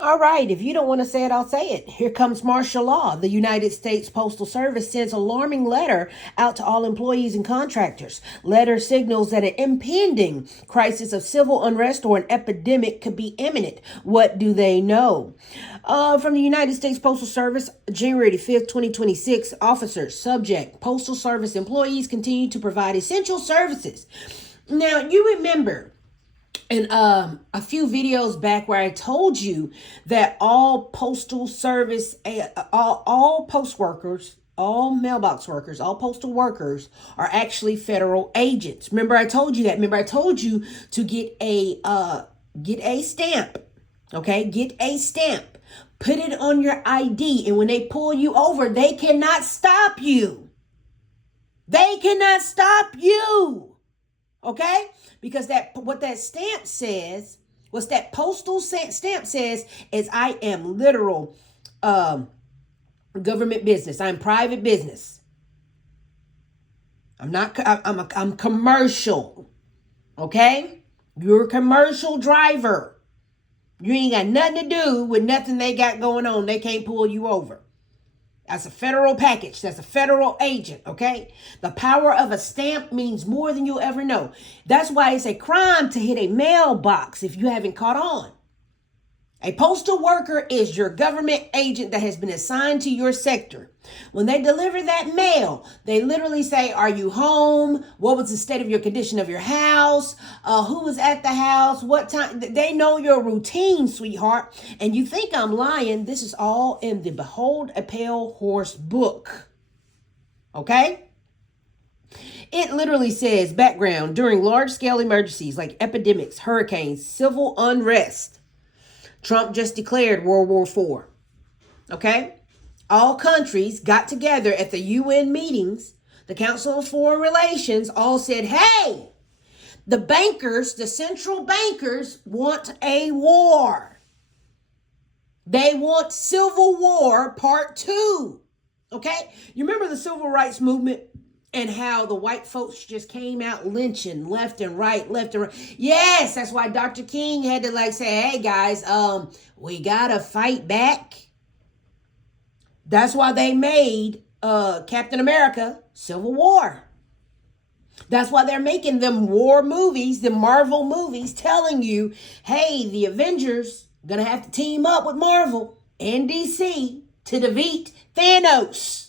All right, if you don't want to say it, I'll say it. Here comes martial law. The United States Postal Service sends alarming letter out to all employees and contractors. Letter signals that an impending crisis of civil unrest or an epidemic could be imminent. What do they know? From the United States Postal Service, January 5th, 2026, officers, subject, Postal Service employees continue to provide essential services. Now, you remember in a few videos back where I told you that all postal service, all post workers, all mailbox workers, all postal workers are actually federal agents. Remember I told you that. Remember I told you to get a stamp. Okay, get a stamp. Put it on your ID, and when they pull you over, they cannot stop you. They cannot stop you. Okay? Because what that stamp says, what that postal stamp says is I am literal government business. I'm private business. I'm commercial. Okay? You're a commercial driver. You ain't got nothing to do with nothing they got going on. They can't pull you over. That's a federal package. That's a federal agent, okay? The power of a stamp means more than you'll ever know. That's why it's a crime to hit a mailbox if you haven't caught on. A postal worker is your government agent that has been assigned to your sector. When they deliver that mail, they literally say, are you home? What was the state of your condition of your house? Who was at the house? What time? They know your routine, sweetheart. And you think I'm lying. This is all in the Behold a Pale Horse book. Okay? It literally says background during large-scale emergencies like epidemics, hurricanes, civil unrest. Trump just declared World War IV. Okay? All countries got together at the UN meetings. The Council of Foreign Relations all said, hey, the bankers, the central bankers want a war. They want Civil War Part 2. Okay? You remember the Civil Rights Movement? And how the white folks just came out lynching left and right. Yes, that's why Dr. King had to say, hey guys, we gotta fight back. That's why they made Captain America Civil War. That's why they're making them war movies, the Marvel movies, telling you, hey, the Avengers gonna have to team up with Marvel and DC to defeat Thanos.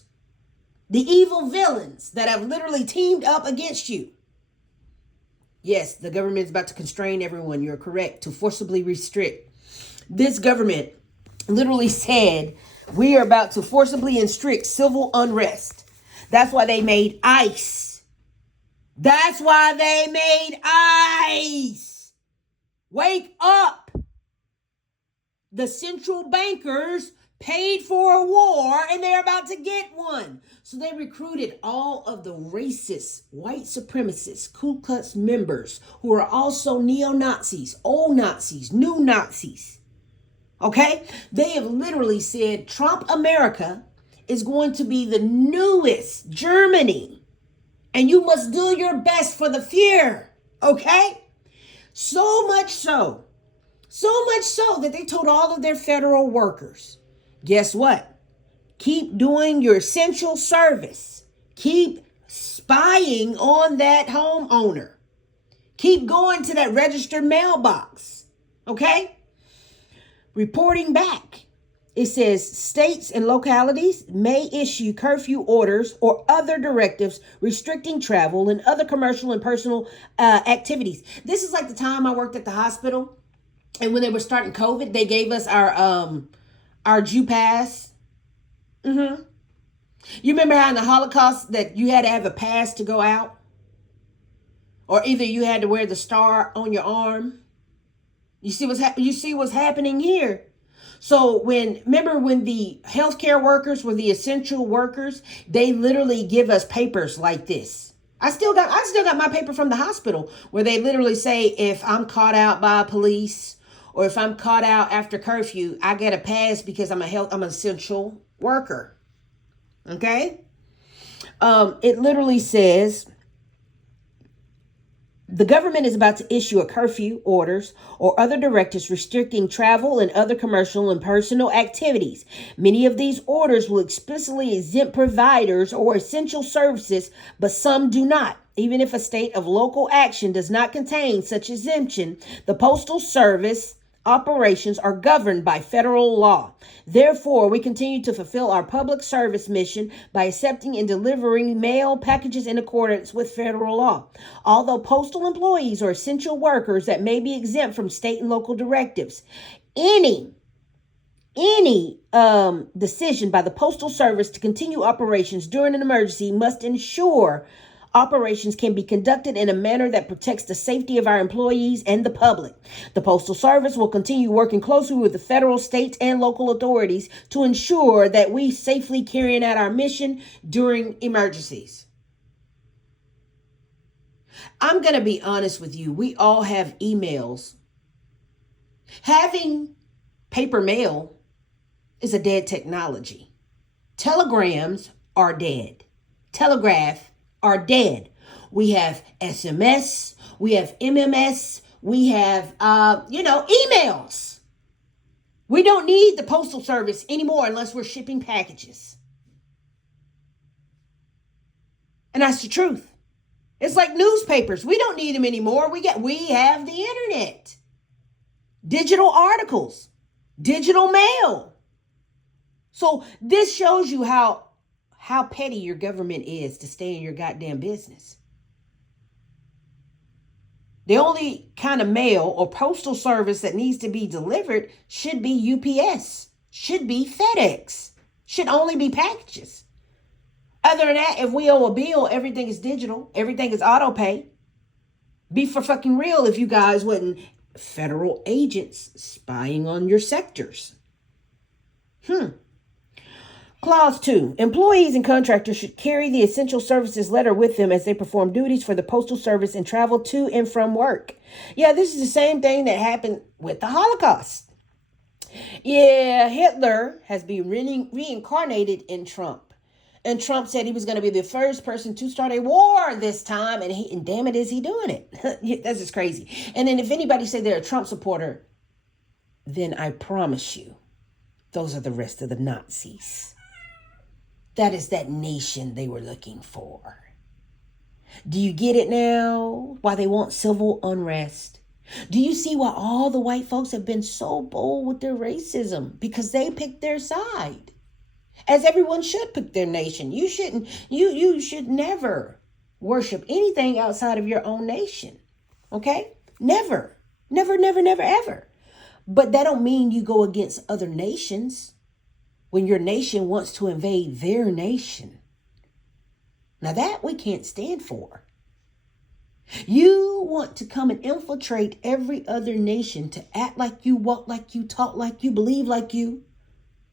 The evil villains that have literally teamed up against you. Yes, the government is about to constrain everyone. You're correct. To forcibly restrict. This government literally said, we are about to forcibly restrict civil unrest. That's why they made ICE. That's why they made ICE. Wake up. The central bankers paid for a war and they're about to get one. So they recruited all of the racist, white supremacists, Ku Klux members who are also neo-Nazis, old Nazis, new Nazis. Okay? They have literally said Trump America is going to be the newest Germany. And you must do your best for the fear. Okay? So much so that they told all of their federal workers, guess what? Keep doing your essential service. Keep spying on that homeowner. Keep going to that registered mailbox. Okay? Reporting back. It says states and localities may issue curfew orders or other directives restricting travel and other commercial and personal activities. This is like the time I worked at the hospital. And when they were starting COVID, they gave us our Jew pass. You remember how in the Holocaust that you had to have a pass to go out? Or either you had to wear the star on your arm. You see what's happening here. So remember when the healthcare workers were the essential workers, they literally give us papers like this. I still got my paper from the hospital where they literally say if I'm caught out by police or if I'm caught out after curfew, I get a pass because I'm an essential worker. Okay? It literally says The government is about to issue a curfew orders or other directives restricting travel and other commercial and personal activities. Many of these orders will explicitly exempt providers or essential services, but some do not. Even if a state of local action does not contain such exemption, the Postal Service operations are governed by federal law. Therefore, we continue to fulfill our public service mission by accepting and delivering mail packages in accordance with federal law. Although postal employees are essential workers that may be exempt from state and local directives, any decision by the Postal Service to continue operations during an emergency must ensure operations can be conducted in a manner that protects the safety of our employees and the public. The Postal Service will continue working closely with the federal, state, and local authorities to ensure that we safely carrying out our mission during emergencies. I'm going to be honest with you. We all have emails. Having paper mail is a dead technology. Telegrams are dead. Telegraph are dead. We have SMS, we have MMS, we have, emails. We don't need the Postal Service anymore unless we're shipping packages. And that's the truth. It's like newspapers. We don't need them anymore. We have the internet. Digital articles, digital mail. So this shows you how petty your government is to stay in your goddamn business. The only kind of mail or postal service that needs to be delivered should be UPS, should be FedEx, should only be packages. Other than that, if we owe a bill, everything is digital, everything is auto pay. Be for fucking real if you guys wasn't federal agents spying on your sectors. Clause 2. Employees and contractors should carry the essential services letter with them as they perform duties for the Postal Service and travel to and from work. Yeah, this is the same thing that happened with the Holocaust. Yeah, Hitler has been reincarnated in Trump. And Trump said he was going to be the first person to start a war this time. And damn it, is he doing it? That's just crazy. And then if anybody say they're a Trump supporter, then I promise you, those are the rest of the Nazis. That is that nation they were looking for. Do you get it now? Why they want civil unrest? Do you see why all the white folks have been so bold with their racism? Because they picked their side. As everyone should pick their nation. You should never worship anything outside of your own nation. Okay? Never. Never, never, never, ever. But that don't mean you go against other nations when your nation wants to invade their nation. Now that we can't stand for. You want to come and infiltrate every other nation to act like you, walk like you, talk like you, believe like you,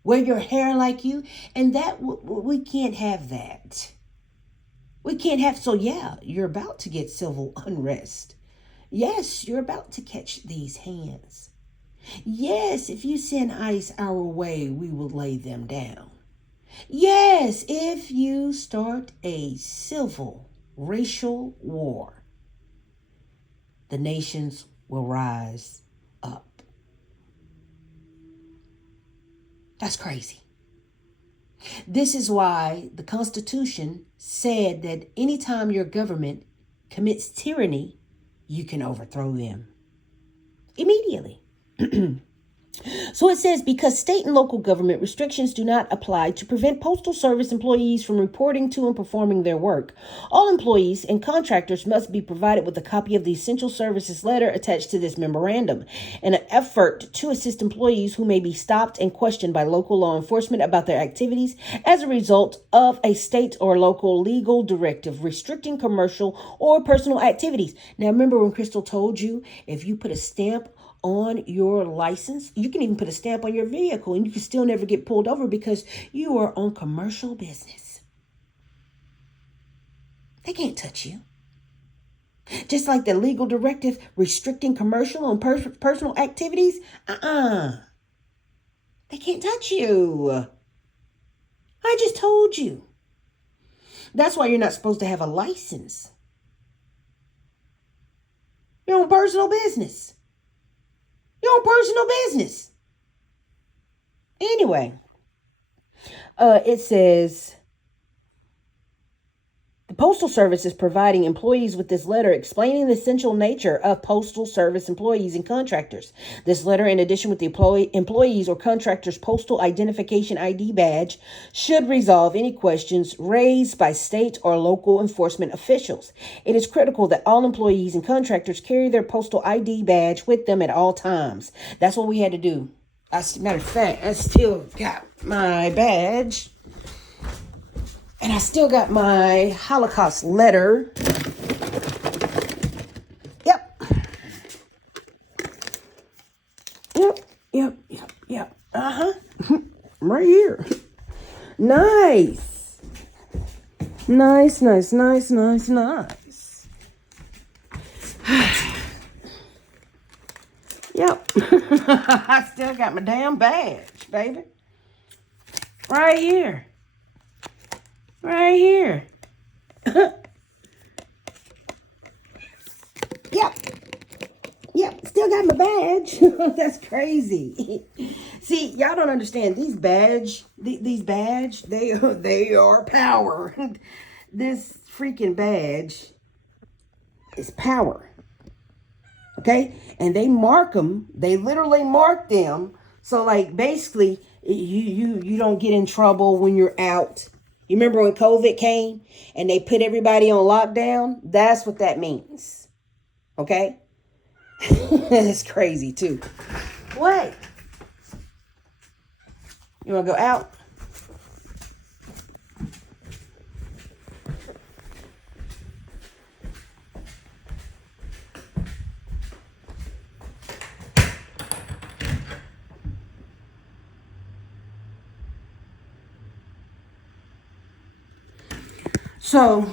wear your hair like you, and that we can't have that. We can't have, so yeah, you're about to get civil unrest. Yes, you're about to catch these hands. Yes, if you send ICE our way, we will lay them down. Yes, if you start a civil racial war, the nations will rise up. That's crazy. This is why the Constitution said that anytime your government commits tyranny, you can overthrow them immediately. So it says, because state and local government restrictions do not apply to prevent Postal Service employees from reporting to and performing their work, all employees and contractors must be provided with a copy of the Essential Services letter attached to this memorandum. In an effort to assist employees who may be stopped and questioned by local law enforcement about their activities as a result of a state or local legal directive restricting commercial or personal activities. Now, remember when Crystal told you, if you put a stamp on your license, you can even put a stamp on your vehicle and you can still never get pulled over because you are on commercial business. They can't touch you. Just like the legal directive restricting commercial and personal activities, they can't touch you. I just told you. That's why you're not supposed to have a license. Your own personal business. Your own personal business. Anyway, it says the Postal Service is providing employees with this letter explaining the essential nature of Postal Service employees and contractors. This letter, in addition with the employees or contractors' postal identification ID badge, should resolve any questions raised by state or local enforcement officials. It is critical that all employees and contractors carry their postal ID badge with them at all times. That's what we had to do. Matter of fact, I still got my badge. And I still got my Holocaust letter. Yep. Yep. Uh-huh. Right here. Nice. Nice. Yep. I still got my damn badge, baby. Right here. Yep, still got my badge. That's crazy. See, y'all don't understand. These badge, they are power. This freaking badge is power. Okay? And they mark them. They literally mark them. So like basically you don't get in trouble when you're out. You remember when COVID came and they put everybody on lockdown? That's what that means. Okay? It's crazy too. What? You want to go out? So,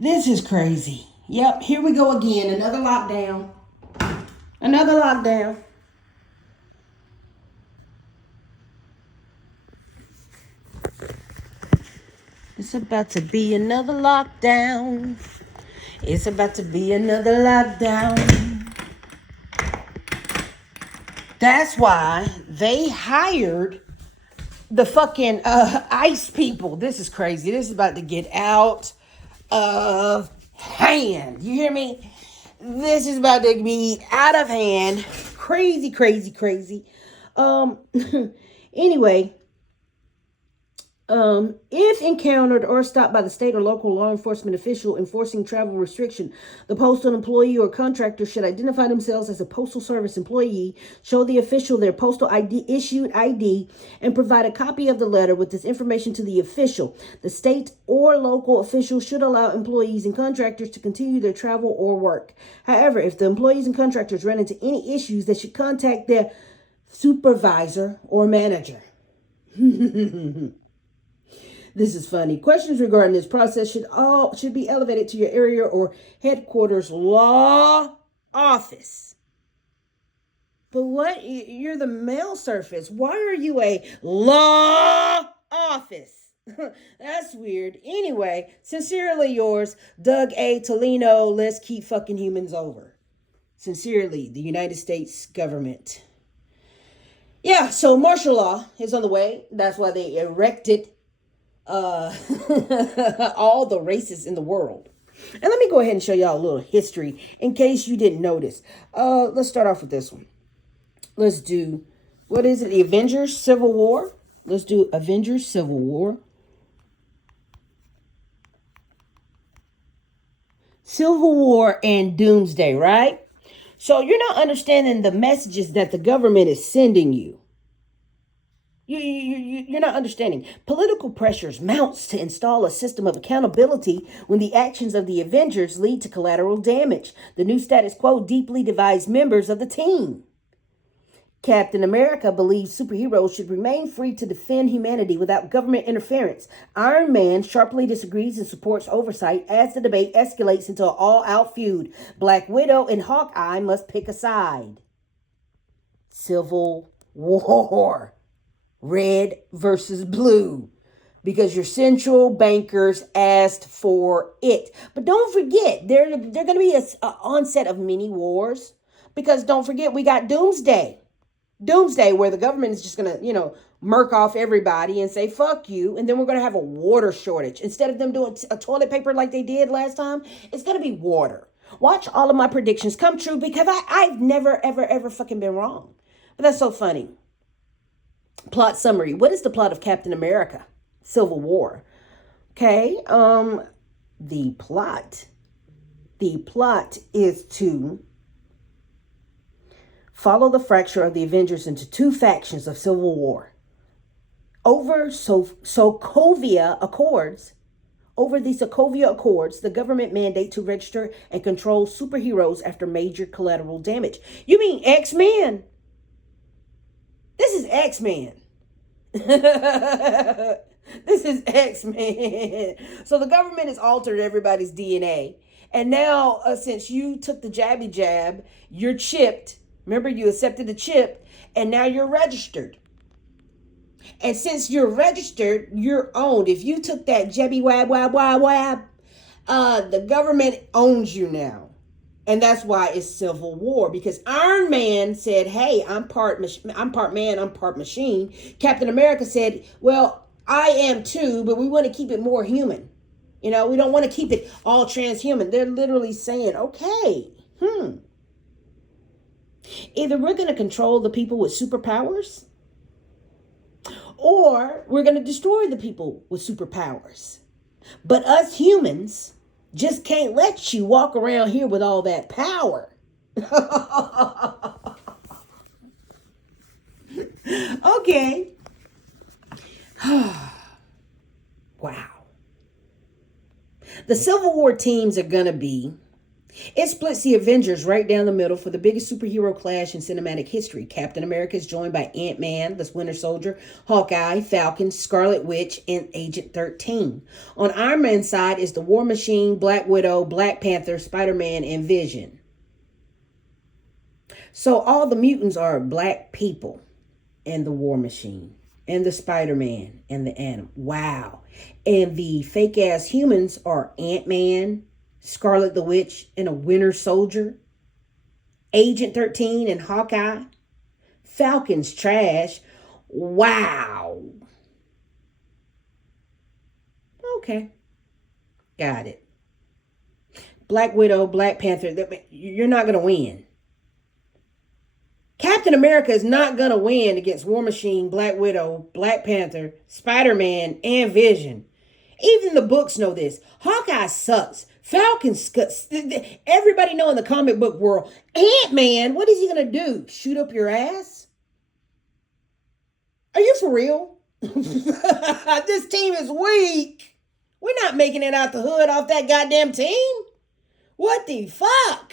this is crazy. Yep, here we go again. Another lockdown. It's about to be another lockdown. That's why they hired the fucking ICE people. This is crazy. This is about to get out of hand. You hear me? This is about to be out of hand. Crazy. Anyway, if encountered or stopped by the state or local law enforcement official enforcing travel restriction, the postal employee or contractor should identify themselves as a Postal Service employee, show the official their postal issued ID, and provide a copy of the letter with this information to the official. The state or local official should allow employees and contractors to continue their travel or work. However, if the employees and contractors run into any issues, they should contact their supervisor or manager. This is funny. Questions regarding this process should be elevated to your area or headquarters law office. But what? You're the mail service. Why are you a law office? That's weird. Anyway, sincerely yours, Doug A. Tolino. Let's keep fucking humans over. Sincerely, the United States government. Yeah, so martial law is on the way. That's why they erected all the races in the world. And let me go ahead and show y'all a little history in case you didn't notice. Let's start off with this one. Let's do, what is it? The Avengers Civil War. Let's do Avengers Civil War. Civil War and Doomsday, right? So you're not understanding the messages that the government is sending you. You're not understanding. Political pressures mounts to install a system of accountability when the actions of the Avengers lead to collateral damage. The new status quo deeply divides members of the team. Captain America believes superheroes should remain free to defend humanity without government interference. Iron Man sharply disagrees and supports oversight as the debate escalates into an all-out feud. Black Widow and Hawkeye must pick a side. Civil War. Red versus blue. because your central bankers asked for it. But don't forget, there going to be a onset of mini wars, because don't forget, we got doomsday, where the government is just going to, murk off everybody and say, fuck you. And then we're going to have a water shortage. Instead of them doing a toilet paper like they did last time, it's going to be water. Watch all of my predictions come true, because I've never, ever, ever fucking been wrong. But that's so funny. Plot summary. What is the plot of Captain America? Civil War. Okay. The plot is to follow the fracture of the Avengers into two factions of Civil War. Over Sokovia Accords, the government mandate to register and control superheroes after major collateral damage. You mean X-Men? This is X-Men. This is X-Men. So the government has altered everybody's DNA. And now, since you took the jabby jab, you're chipped. Remember, you accepted the chip, and now you're registered. And since you're registered, you're owned. If you took that jabby wab, the government owns you now. And that's why it's Civil War, because Iron Man said, hey, I'm part man, I'm part machine. Captain America said, well, I am too, but we want to keep it more human. We don't want to keep it all transhuman. They're literally saying, okay, either we're going to control the people with superpowers, or we're going to destroy the people with superpowers. But us humans just can't let you walk around here with all that power. Okay. Wow. The Civil War teams are going to be, it splits the Avengers right down the middle for the biggest superhero clash in cinematic history. Captain America is joined by Ant-Man, the Winter Soldier, Hawkeye, Falcon, Scarlet Witch, and Agent 13. On Iron Man's side is the War Machine, Black Widow, Black Panther, Spider-Man, and Vision. So all the mutants are black people, and the War Machine, and the Spider-Man, and the Atom. Wow. And the fake-ass humans are Ant-Man, Scarlet the Witch, and a Winter Soldier, Agent 13 and Hawkeye. Falcon's trash. Wow. Okay. Got it. Black Widow, Black Panther. You're not going to win. Captain America is not going to win against War Machine, Black Widow, Black Panther, Spider-Man, and Vision. Even the books know this. Hawkeye sucks. Falcon sucks. Everybody know in the comic book world, Ant-Man, what is he going to do? Shoot up your ass? Are you for real? This team is weak. We're not making it out the hood off that goddamn team. What the fuck?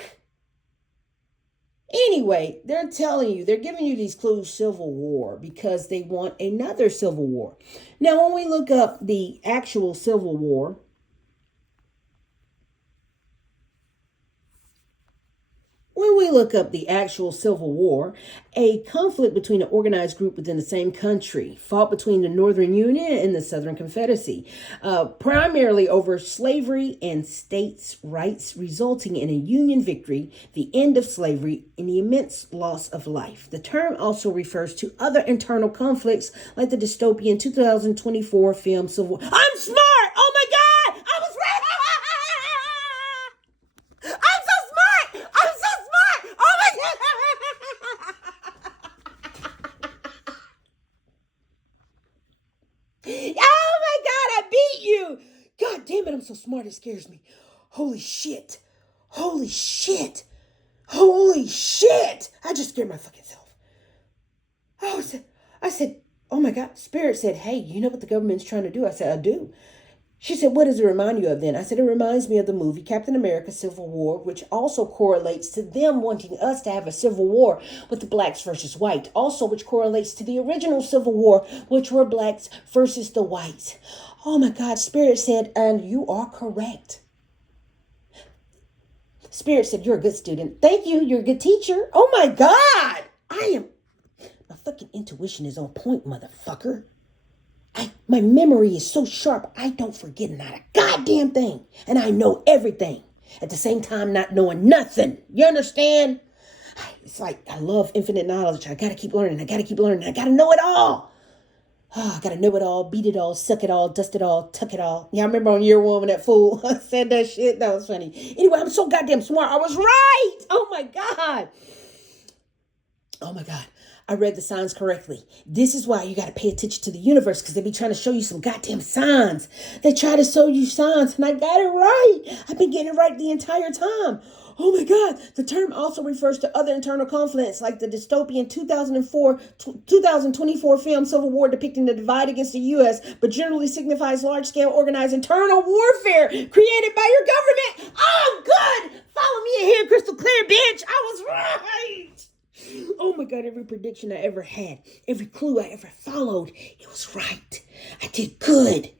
Anyway, they're giving you these clues, Civil War, because they want another Civil War. Now, when we look up the actual Civil War, a conflict between an organized group within the same country fought between the Northern Union and the Southern Confederacy, primarily over slavery and states' rights, resulting in a Union victory, the end of slavery, and the immense loss of life. The term also refers to other internal conflicts like the dystopian 2024 film Civil War. I'm smart! Oh my God! I was right! I'm so smart! I'm so smart! Oh my God! Oh my God, I beat you! God damn it, I'm so smart, it scares me. Holy shit. Holy shit. Holy shit. I just scared my fucking self. I said, oh my God. Spirit said, hey, you know what the government's trying to do? I said, I do. She said, what does it remind you of then? I said, it reminds me of the movie Captain America Civil War, which also correlates to them wanting us to have a civil war with the blacks versus white. Also, which correlates to the original Civil War, which were blacks versus the whites. Oh my God, Spirit said, and you are correct. Spirit said, you're a good student. Thank you, you're a good teacher. Oh my God, my fucking intuition is on point, motherfucker. My memory is so sharp, I don't forget not a goddamn thing. And I know everything. At the same time, not knowing nothing. You understand? It's like, I love infinite knowledge. I gotta keep learning. I gotta know it all. Oh, I gotta know it all, beat it all, suck it all, dust it all, tuck it all. Yeah, I remember on year one when that fool said that shit. That was funny. Anyway, I'm so goddamn smart. I was right. Oh my God. Oh my God. I read the signs correctly. This is why you got to pay attention to the universe, because they be trying to show you some goddamn signs. They try to show you signs, and I got it right. I've been getting it right the entire time. Oh my God. The term also refers to other internal conflicts like the dystopian 2024 film Civil War depicting the divide against the U.S., but generally signifies large-scale organized internal warfare created by your government. Oh, good. Follow me in here, crystal clear, bitch. I was right. Oh my God, every prediction I ever had, every clue I ever followed, it was right. I did good.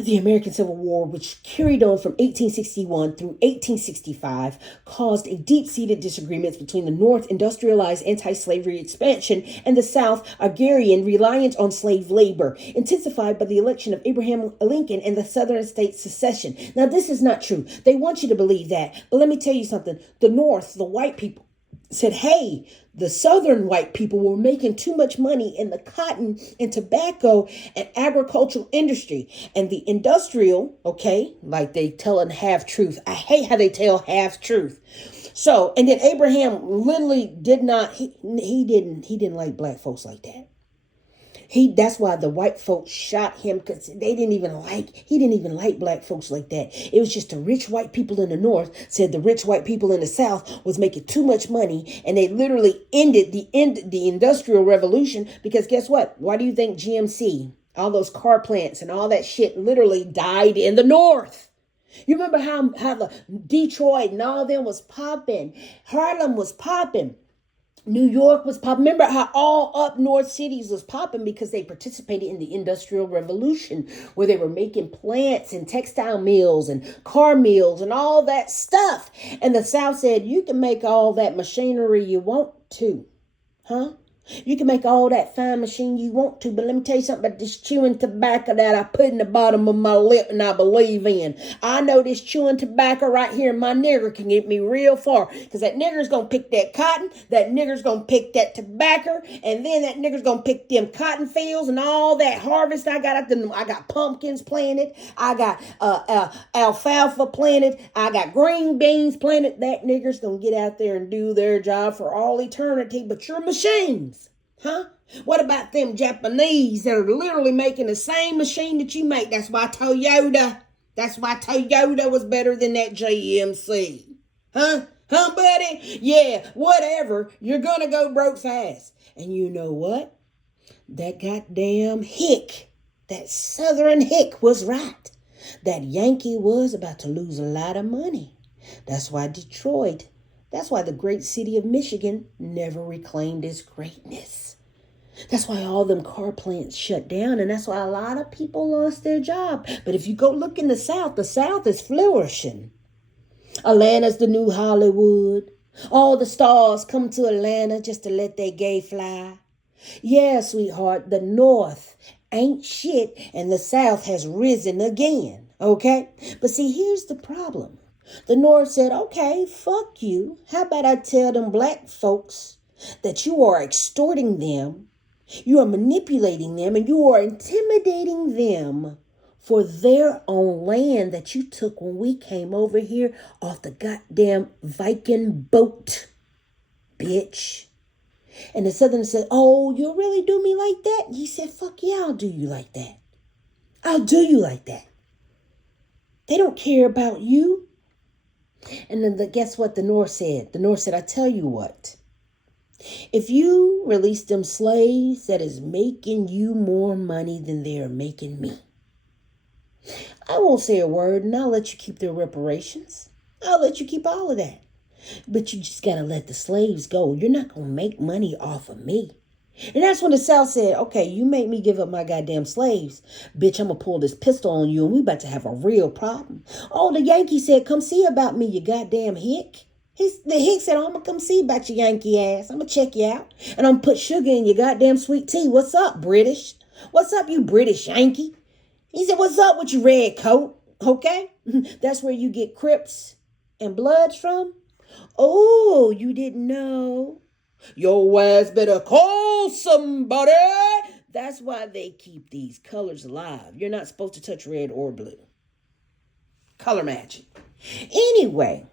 The American Civil War, which carried on from 1861 through 1865, caused a deep-seated disagreements between the North industrialized anti-slavery expansion and the South agrarian reliance on slave labor, intensified by the election of Abraham Lincoln and the Southern states secession. Now, this is not true. They want you to believe that. But let me tell you something. The North, the white people, said, hey, the Southern white people were making too much money in the cotton and tobacco and agricultural industry. And the industrial, okay, like they telling half truth. I hate how they tell half truth. So, and then Abraham literally did not, he didn't like black folks like that. That's why the white folks shot him, because he didn't even like black folks like that. It was just the rich white people in the North said the rich white people in the South was making too much money, and they literally ended the Industrial Revolution, because guess what? Why do you think GMC, all those car plants and all that shit literally died in the North? You remember how the Detroit and all them was popping. Harlem was popping. New York was popping. Remember how all up north cities was popping because they participated in the Industrial Revolution, where they were making plants and textile mills and car mills and all that stuff. And the South said, you can make all that machinery you want to. Huh? You can make all that fine machine you want to, but let me tell you something about this chewing tobacco that I put in the bottom of my lip and I believe in. I know this chewing tobacco right here, my nigger can get me real far, because that nigger's going to pick that cotton, that nigger's going to pick that tobacco, and then that nigger's going to pick them cotton fields and all that harvest I got out there. I got pumpkins planted, I got alfalfa planted, I got green beans planted. That nigger's going to get out there and do their job for all eternity, but your machines. Huh? What about them Japanese that are literally making the same machine that you make? That's why Toyota was better than that GMC. Huh? Huh, buddy? Yeah, whatever. You're gonna go broke fast. And you know what? That goddamn hick, that Southern hick was right. That Yankee was about to lose a lot of money. That's why that's why the great city of Michigan never reclaimed its greatness. That's why all them car plants shut down, and that's why a lot of people lost their job. But if you go look in the South is flourishing. Atlanta's the new Hollywood. All the stars come to Atlanta just to let their gay fly. Yeah, sweetheart, the North ain't shit, and the South has risen again, okay? But see, here's the problem. The North said, okay, fuck you. How about I tell them black folks that you are extorting them, you are manipulating them, and you are intimidating them for their own land that you took when we came over here off the goddamn Viking boat, bitch. And the Southerners said, oh, you'll really do me like that? And he said, fuck yeah, I'll do you like that. I'll do you like that. They don't care about you. And then guess what the North said? The North said, I tell you what. If you release them slaves, that is making you more money than they are making me. I won't say a word, and I'll let you keep their reparations. I'll let you keep all of that. But you just got to let the slaves go. You're not going to make money off of me. And that's when the South said, okay, you make me give up my goddamn slaves. Bitch, I'm going to pull this pistol on you, and we about to have a real problem. Oh, the Yankees said, come see about me, you goddamn hick. He said, I'm going to come see about your Yankee ass. I'm going to check you out. And I'm going to put sugar in your goddamn sweet tea. What's up, British? What's up, you British Yankee? He said, what's up with your red coat? Okay? That's where you get Crips and Bloods from? Oh, you didn't know? Your ass better call somebody. That's why they keep these colors alive. You're not supposed to touch red or blue. Color magic. Anyway,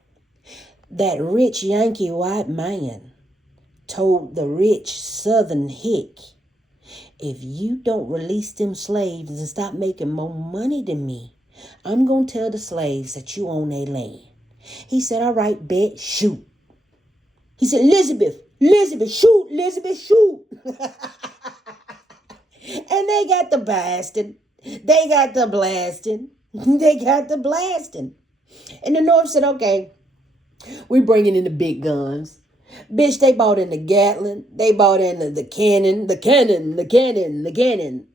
that rich Yankee white man told the rich Southern hick, if you don't release them slaves and stop making more money than me, I'm going to tell the slaves that you own their land. He said, all right, bet, shoot. He said, Elizabeth, shoot, Elizabeth, shoot. And they got the blasting. They got the blasting. And the North said, okay, we're bringing in the big guns. Bitch, they bought in the Gatling. They bought in the cannon.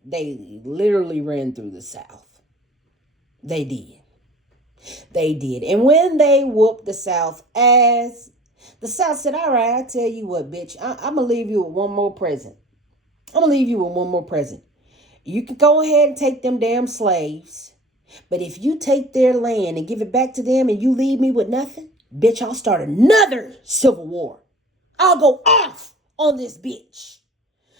They literally ran through the South. They did. And when they whooped the South ass, the South said, all right, I tell you what, bitch, I'm going to leave you with one more present. You can go ahead and take them damn slaves. But if you take their land and give it back to them and you leave me with nothing, bitch, I'll start another civil war. I'll go off on this bitch.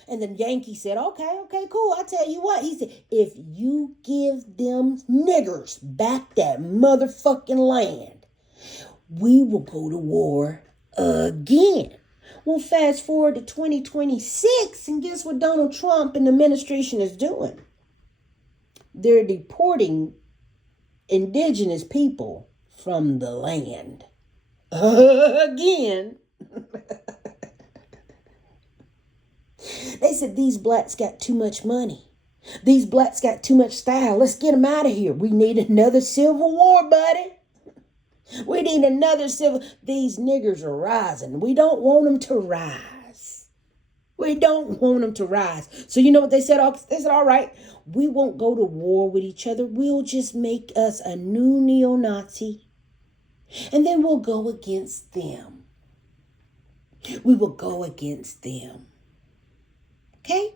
And then Yankee said, okay, cool. I tell you what. He said, if you give them niggers back that motherfucking land, we will go to war again. Well, fast forward to 2026, and guess what Donald Trump and the administration is doing? They're deporting indigenous people from the land. Again. They said these blacks got too much money. These blacks got too much style. Let's get them out of here. We need another civil war, buddy. We need another civil. These niggers are rising. We don't want them to rise. So you know what they said? They said, all right, we won't go to war with each other. We'll just make us a new neo-Nazi. And then we'll go against them. Okay?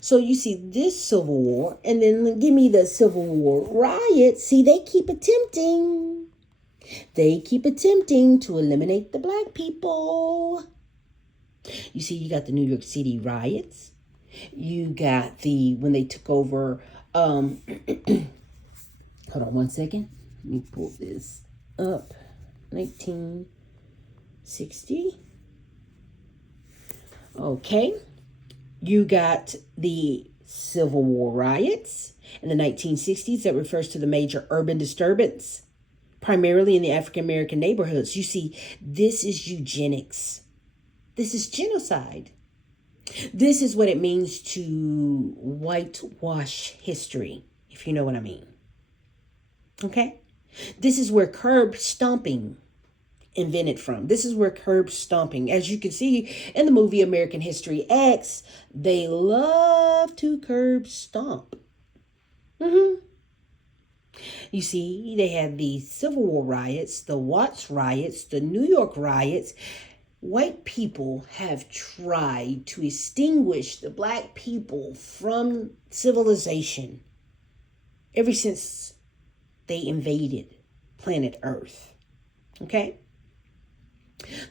So you see this Civil War, and then give me the Civil War riots. See, they keep attempting to eliminate the black people. You see, you got the New York City riots. You got when they took over, hold on one second. Let me pull this up. 1960. Okay. You got the Civil War riots in the 1960s that refers to the major urban disturbance, primarily in the African American neighborhoods. You see, this is eugenics. This is genocide. This is what it means to whitewash history, if you know what I mean. Okay? This is where curb stomping invented from. This is where curb stomping, as you can see in the movie American History X, they love to curb stomp. You see, they had the Civil War riots, the Watts riots, the New York riots. White people have tried to extinguish the black people from civilization ever since they invaded planet Earth. Okay?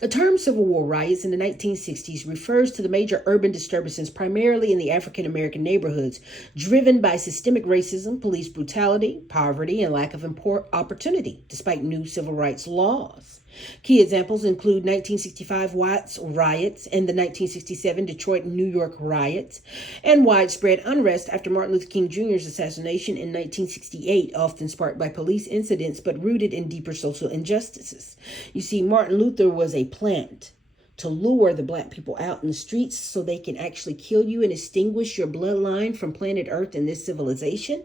The term Civil War riots in the 1960s refers to the major urban disturbances primarily in the African American neighborhoods, driven by systemic racism, police brutality, poverty, and lack of opportunity, despite new civil rights laws. Key examples include 1965 Watts riots and the 1967 Detroit and New York riots, and widespread unrest after Martin Luther King Jr.'s assassination in 1968, often sparked by police incidents but rooted in deeper social injustices. You see, Martin Luther was a plant to lure the black people out in the streets so they can actually kill you and extinguish your bloodline from planet Earth and this civilization.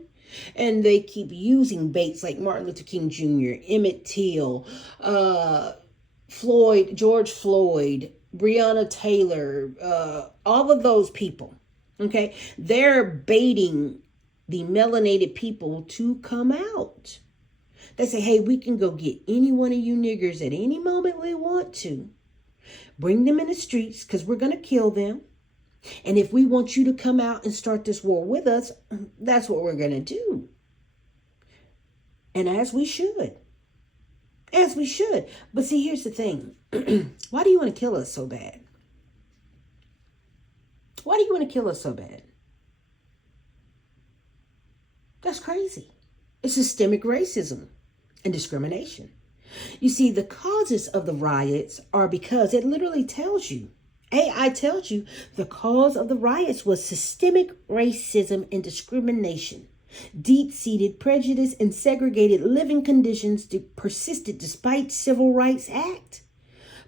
And they keep using baits like Martin Luther King Jr., Emmett Till, George Floyd, Breonna Taylor, all of those people. Okay, they're baiting the melanated people to come out. They say, hey, we can go get any one of you niggers at any moment we want to. Bring them in the streets because we're going to kill them. And if we want you to come out and start this war with us, that's what we're going to do. And as we should. As we should. But see, here's the thing. Why do you want to kill us so bad? Why do you want to kill us so bad? That's crazy. It's systemic racism and discrimination. You see, the causes of the riots are because it literally tells you, AI tells you, the cause of the riots was systemic racism and discrimination. Deep-seated prejudice and segregated living conditions persisted despite Civil Rights Act.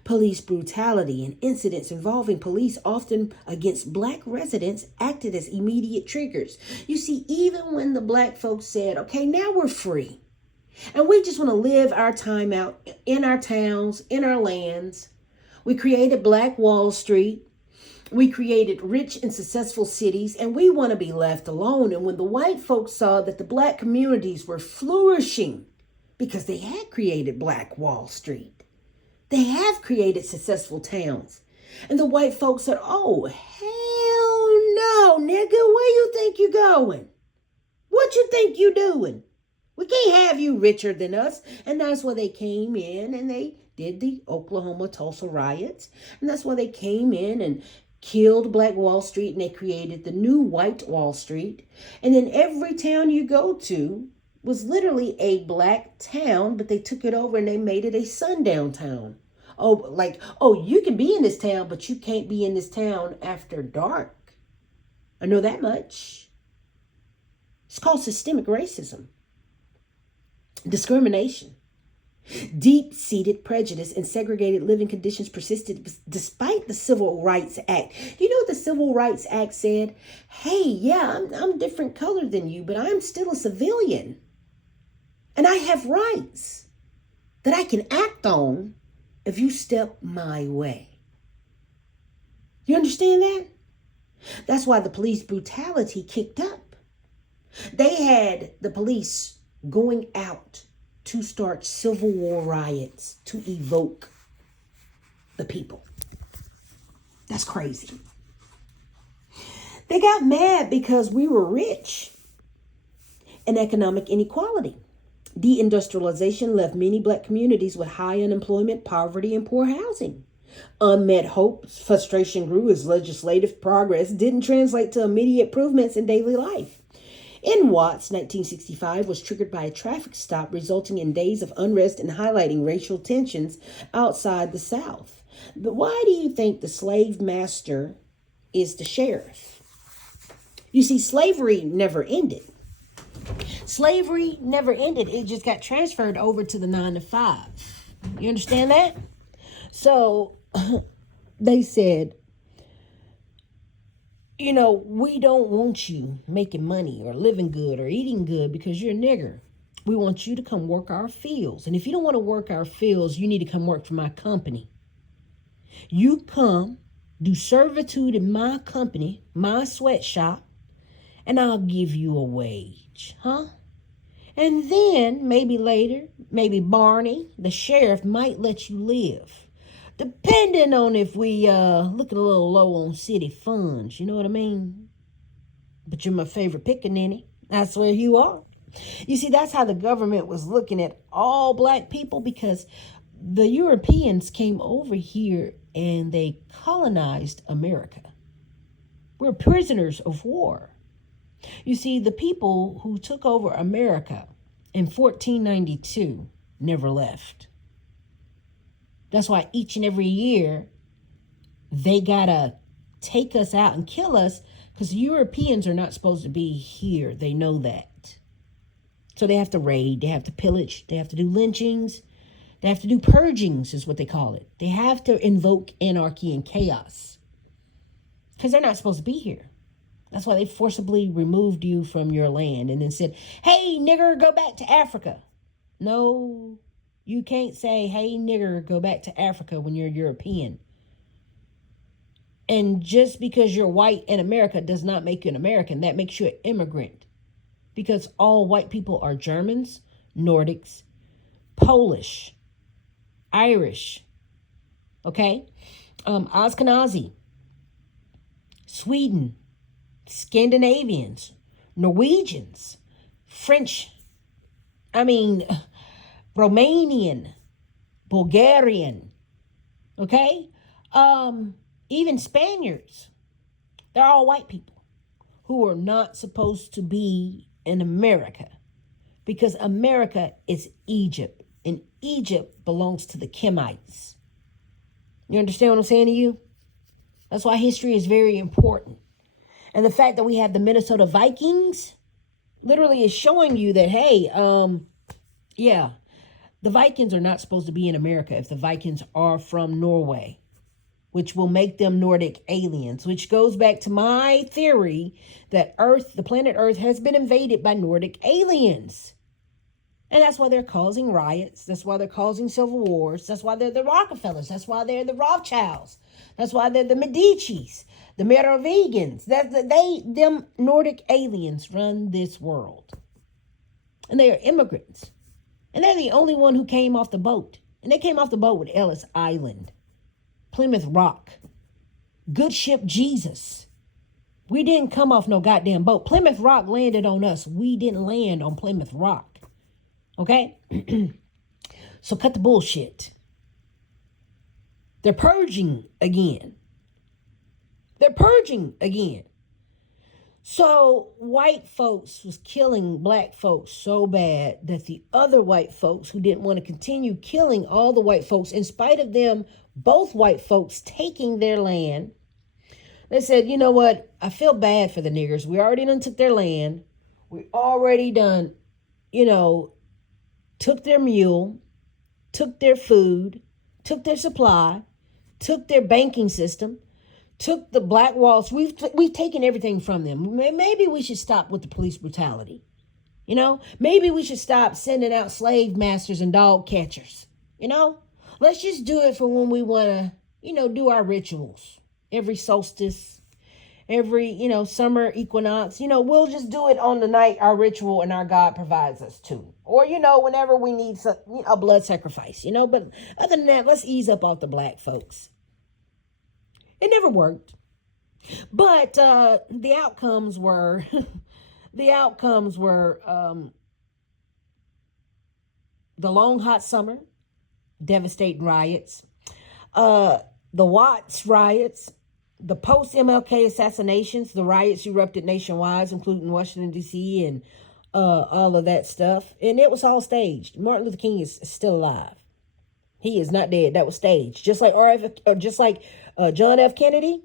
Police brutality and incidents involving police, often against black residents, acted as immediate triggers. You see, even when the black folks said, okay, now we're free, and we just want to live our time out in our towns, in our lands, we created Black Wall Street. We created rich and successful cities, and we want to be left alone. And when the white folks saw that the black communities were flourishing because they had created Black Wall Street, they have created successful towns. And the white folks said, oh, hell no, nigga, where you think you going? What you think you doing? We can't have you richer than us. And that's why they came in and they did the Oklahoma Tulsa riots. And that's why they came in and killed Black Wall Street, and they created the new White Wall Street. And then every town you go to was literally a black town, but they took it over and they made it a sundown town. Oh, you can be in this town, but you can't be in this town after dark. I know that much. It's called systemic racism, discrimination. Deep-seated prejudice and segregated living conditions persisted despite the Civil Rights Act. You know what the Civil Rights Act said? Hey, yeah, I'm different color than you, but I'm still a civilian. And I have rights that I can act on if you step my way. You understand that? That's why the police brutality kicked up. They had the police going out to start civil war riots to evoke the people. That's crazy. They got mad because we were rich and economic inequality. Deindustrialization left many black communities with high unemployment, poverty, and poor housing. Unmet hopes, frustration grew as legislative progress didn't translate to immediate improvements in daily life. In Watts, 1965 was triggered by a traffic stop, resulting in days of unrest and highlighting racial tensions outside the South. But why do you think the slave master is the sheriff? You see, slavery never ended. Slavery never ended. It just got transferred over to the 9 to 5. You understand that? So they said, you know, we don't want you making money or living good or eating good because you're a nigger. We want you to come work our fields. And if you don't want to work our fields, you need to come work for my company. You come, do servitude in my company, my sweatshop, and I'll give you a wage, huh? And then maybe later, maybe Barney, the sheriff, might let you live. Depending on if we looking a little low on city funds, you know what I mean? But you're my favorite pickaninny. That's where you are. You see, that's how the government was looking at all black people, because the Europeans came over here and they colonized America. We're prisoners of war. You see, the people who took over America in 1492 never left. That's why each and every year they gotta take us out and kill us, because Europeans are not supposed to be here. They know that. So they have to raid, they have to pillage, they have to do lynchings, they have to do purgings is what they call it. They have to invoke anarchy and chaos because they're not supposed to be here. That's why they forcibly removed you from your land and then said, hey, nigger, go back to Africa. No, you can't say, hey, nigger, go back to Africa when you're European. And just because you're white in America does not make you an American. That makes you an immigrant. Because all white people are Germans, Nordics, Polish, Irish, okay? Ashkenazi, Sweden, Scandinavians, Norwegians, French, Romanian, Bulgarian, okay? Even Spaniards. They're all white people who are not supposed to be in America because America is Egypt and Egypt belongs to the Kemites. You understand what I'm saying to you? That's why history is very important. And the fact that we have the Minnesota Vikings literally is showing you that, hey, yeah, the Vikings are not supposed to be in America if the Vikings are from Norway, which will make them Nordic aliens, which goes back to my theory that Earth, the planet Earth, has been invaded by Nordic aliens. And that's why they're causing riots. That's why they're causing civil wars. That's why they're the Rockefellers. That's why they're the Rothschilds. That's why they're the Medicis, the Merovingians. Them Nordic aliens run this world. And they are immigrants. And they're the only one who came off the boat. And they came off the boat with Ellis Island, Plymouth Rock, Good Ship Jesus. We didn't come off no goddamn boat. Plymouth Rock landed on us. We didn't land on Plymouth Rock. Okay? So cut the bullshit. They're purging again. They're purging again. So white folks was killing black folks so bad that the other white folks who didn't want to continue killing all the white folks, in spite of them, both white folks taking their land, they said, you know what? I feel bad for the niggers. We already done took their land. We already done, took their mule, took their food, took their supply, took their banking system, took the Black Wall Street. We've taken everything from them. Maybe we should stop with the police brutality. Maybe we should stop sending out slave masters and dog catchers. Let's just do it for when we want to, do our rituals. Every solstice, every, summer equinox. We'll just do it on the night our ritual and our God provides us to. Or, whenever we need a blood sacrifice, But other than that, let's ease up off the black folks. It never worked. But the outcomes were, the long, hot summer, devastating riots, the Watts riots, the post-MLK assassinations, the riots erupted nationwide, including Washington, D.C., and all of that stuff. And it was all staged. Martin Luther King is still alive. He is not dead. That was staged. Just like John F. Kennedy,